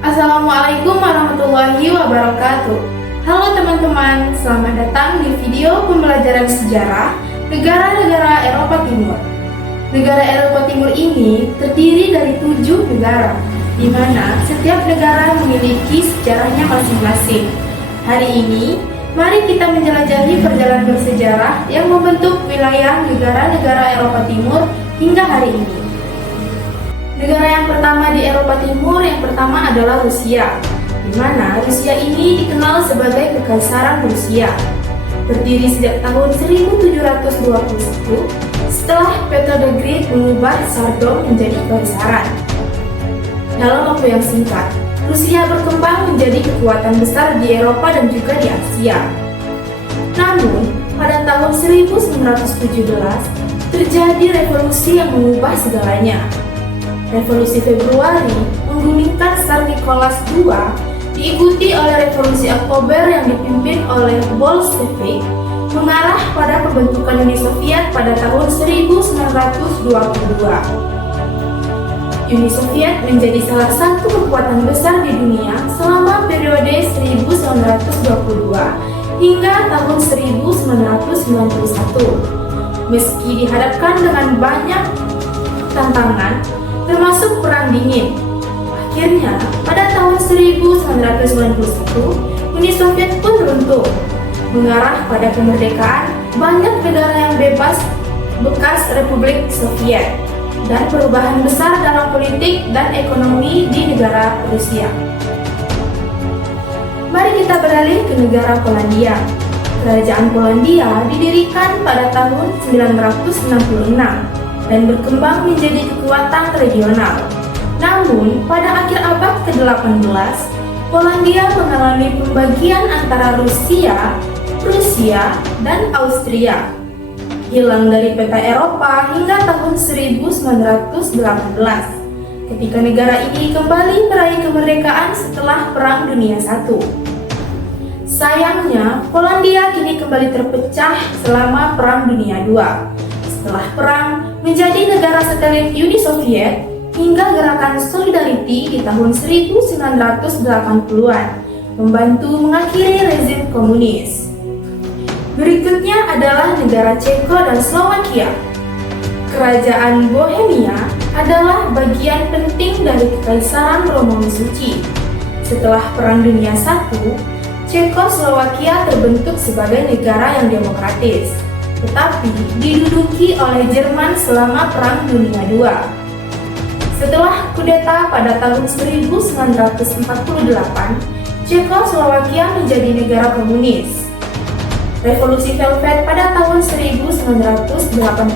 Assalamualaikum warahmatullahi wabarakatuh. Halo teman-teman, selamat datang di video pembelajaran sejarah negara-negara Eropa Timur. Negara Eropa Timur ini terdiri dari 7 negara, di mana setiap negara memiliki sejarahnya masing-masing. Hari ini, mari kita menjelajahi perjalanan bersejarah yang membentuk wilayah negara-negara Eropa Timur hingga hari ini. Negara yang pertama di Eropa Timur yang pertama adalah Rusia, di mana Rusia ini dikenal sebagai Kekaisaran Rusia. Berdiri sejak tahun 1721 setelah Peter the Great mengubah Tsardom menjadi kekaisaran. Dalam waktu yang singkat, Rusia berkembang menjadi kekuatan besar di Eropa dan juga di Asia. Namun, pada tahun 1917 terjadi revolusi yang mengubah segalanya. Revolusi Februari menggulingkan Tsar Nicholas II, diikuti oleh Revolusi Oktober yang dipimpin oleh Bolshevik, mengarah pada pembentukan Uni Soviet pada tahun 1922. Uni Soviet menjadi salah satu kekuatan besar di dunia selama periode 1922 hingga tahun 1991. Meski dihadapkan dengan banyak tantangan, termasuk Perang Dingin. Akhirnya, pada tahun 1991, Uni Soviet pun runtuh. Mengarah pada kemerdekaan, banyak negara yang bebas bekas Republik Soviet, dan perubahan besar dalam politik dan ekonomi di negara Rusia. Mari kita beralih ke negara Polandia. Kerajaan Polandia didirikan pada tahun 966 dan berkembang menjadi kekuatan regional. Namun, pada akhir abad ke-18, Polandia mengalami pembagian antara Rusia, Prusia, dan Austria. Hilang dari peta Eropa hingga tahun 1918, ketika negara ini kembali meraih kemerdekaan setelah Perang Dunia I. Sayangnya, Polandia kini kembali terpecah selama Perang Dunia II. Setelah perang, menjadi negara satelit Uni Soviet hingga gerakan Solidarity di tahun 1980-an membantu mengakhiri rezim komunis. Berikutnya adalah negara Ceko dan Slovakia. Kerajaan Bohemia adalah bagian penting dari Kekaisaran Romawi Suci. Setelah Perang Dunia I, Cekoslowakia terbentuk sebagai negara yang demokratis, tetapi diduduki oleh Jerman selama Perang Dunia II. Setelah kudeta pada tahun 1948, Cekoslowakia menjadi negara komunis. Revolusi Velvet pada tahun 1989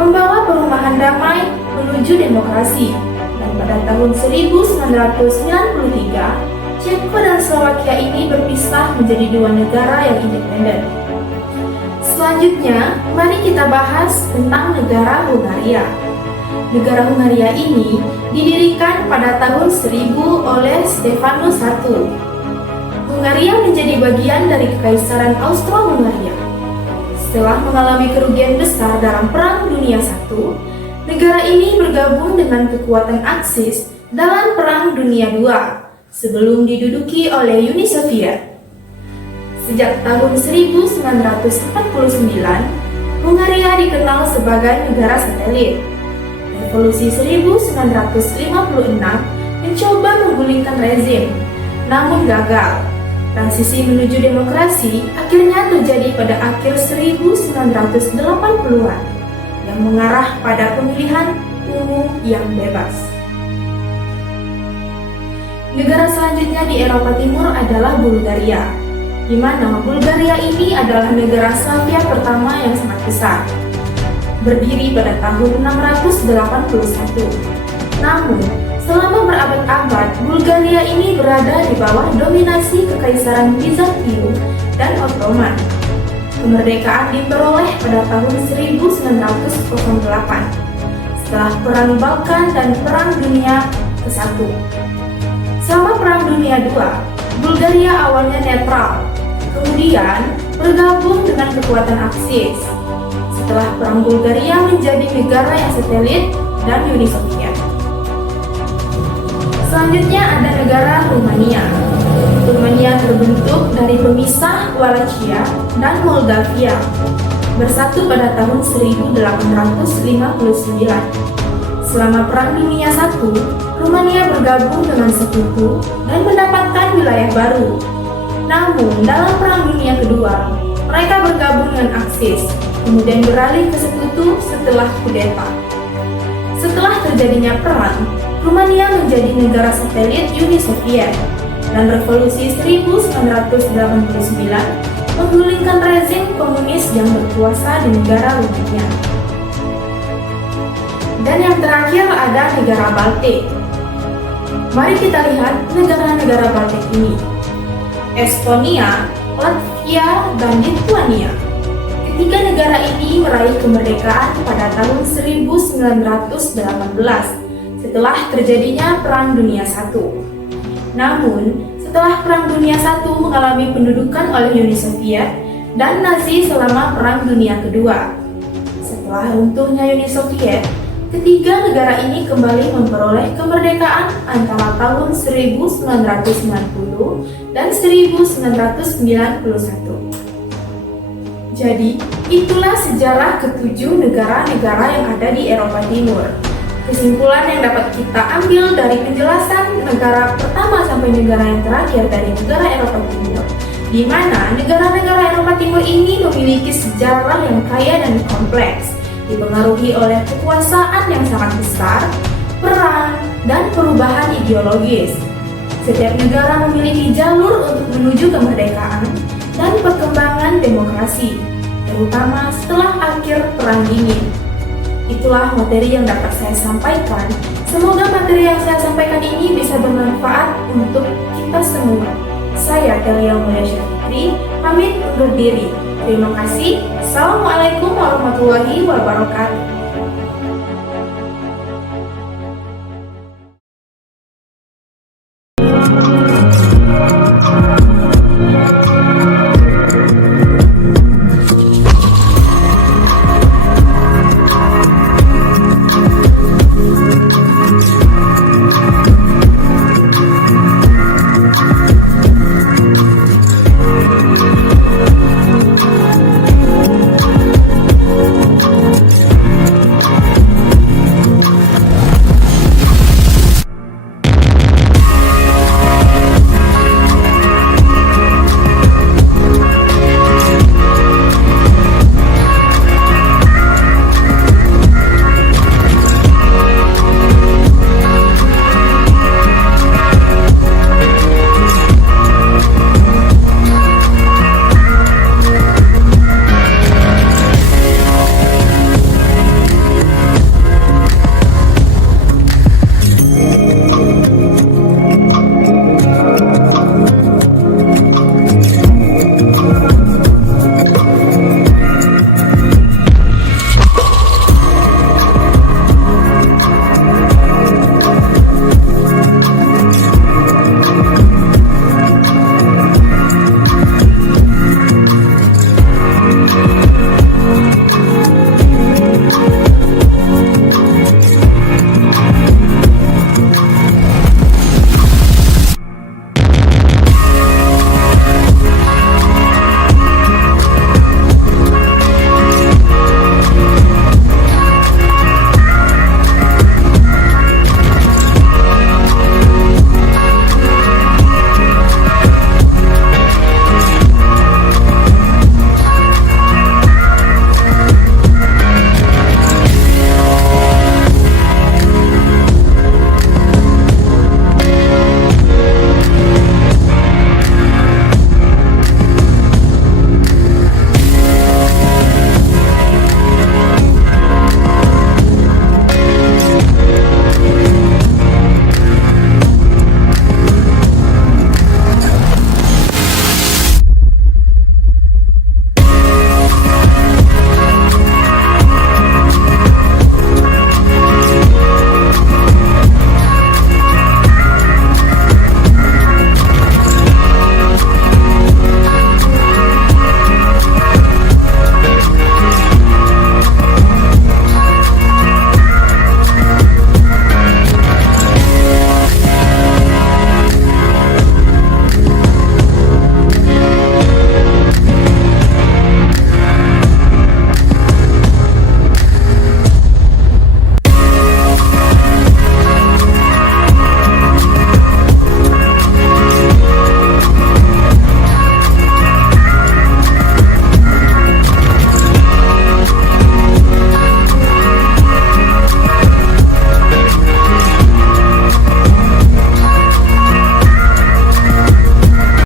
membawa perubahan damai menuju demokrasi, dan pada tahun 1993, Ceko dan Slovakia ini berpisah menjadi dua negara yang independen. Selanjutnya, mari kita bahas tentang negara Hungaria. Negara Hungaria ini didirikan pada tahun 1000 oleh Stephanus I. Hungaria menjadi bagian dari Kekaisaran Austro-Hungaria. Setelah mengalami kerugian besar dalam Perang Dunia I, negara ini bergabung dengan kekuatan Aksis dalam Perang Dunia II sebelum diduduki oleh Uni Soviet. Sejak tahun 1949, Hungaria dikenal sebagai negara satelit. Revolusi 1956 mencoba menggulingkan rezim, namun gagal. Transisi menuju demokrasi akhirnya terjadi pada akhir 1980-an yang mengarah pada pemilihan umum yang bebas. Negara selanjutnya di Eropa Timur adalah Bulgaria, di mana Bulgaria ini adalah negara Slavia pertama yang sangat besar, berdiri pada tahun 681. Namun, selama berabad-abad, Bulgaria ini berada di bawah dominasi Kekaisaran Bizantium dan Ottoman. Kemerdekaan diperoleh pada tahun 1908 setelah Perang Balkan dan Perang Dunia ke-1. Selama Perang Dunia II, Bulgaria awalnya netral, kemudian bergabung dengan kekuatan Aksis. Setelah Perang, Bulgaria menjadi negara yang satelit dan Uni Soviet. Selanjutnya ada negara Rumania. Rumania terbentuk dari pemisah Wallachia dan Moldavia, bersatu pada tahun 1859. Selama Perang Dunia I, Rumania bergabung dengan sekutu dan mendapatkan wilayah baru. Namun, dalam Perang Dunia Kedua, mereka bergabung dengan Aksis, kemudian beralih ke sekutu setelah kudeta. Setelah terjadinya perang, Rumania menjadi negara satelit Uni Soviet, dan revolusi 1989 menggulingkan rezim komunis yang berkuasa di negara Rumania. Dan yang terakhir ada negara Baltik. Mari kita lihat negara-negara Baltik ini. Estonia, Latvia, dan Lithuania. Ketiga negara ini meraih kemerdekaan pada tahun 1918 setelah terjadinya Perang Dunia I. Namun, setelah Perang Dunia I mengalami pendudukan oleh Uni Soviet dan Nazi selama Perang Dunia Kedua. Setelah runtuhnya Uni Soviet, ketiga negara ini kembali memperoleh kemerdekaan antara tahun 1990 dan 1991. Jadi, itulah sejarah ketujuh negara-negara yang ada di Eropa Timur. Kesimpulan yang dapat kita ambil dari penjelasan negara pertama sampai negara yang terakhir dari negara Eropa Timur, di mana negara-negara Eropa Timur ini memiliki sejarah yang kaya dan kompleks, dipengaruhi oleh kekuasaan yang sangat besar, perang, dan perubahan ideologis. Setiap negara memiliki jalur untuk menuju kemerdekaan dan perkembangan demokrasi, terutama setelah akhir Perang Dingin. Itulah materi yang dapat saya sampaikan. Semoga materi yang saya sampaikan ini bisa bermanfaat untuk kita semua. Saya Delia Mulia Syafitri, pamit undur diri. Terima kasih. Assalamualaikum warahmatullahi wabarakatuh.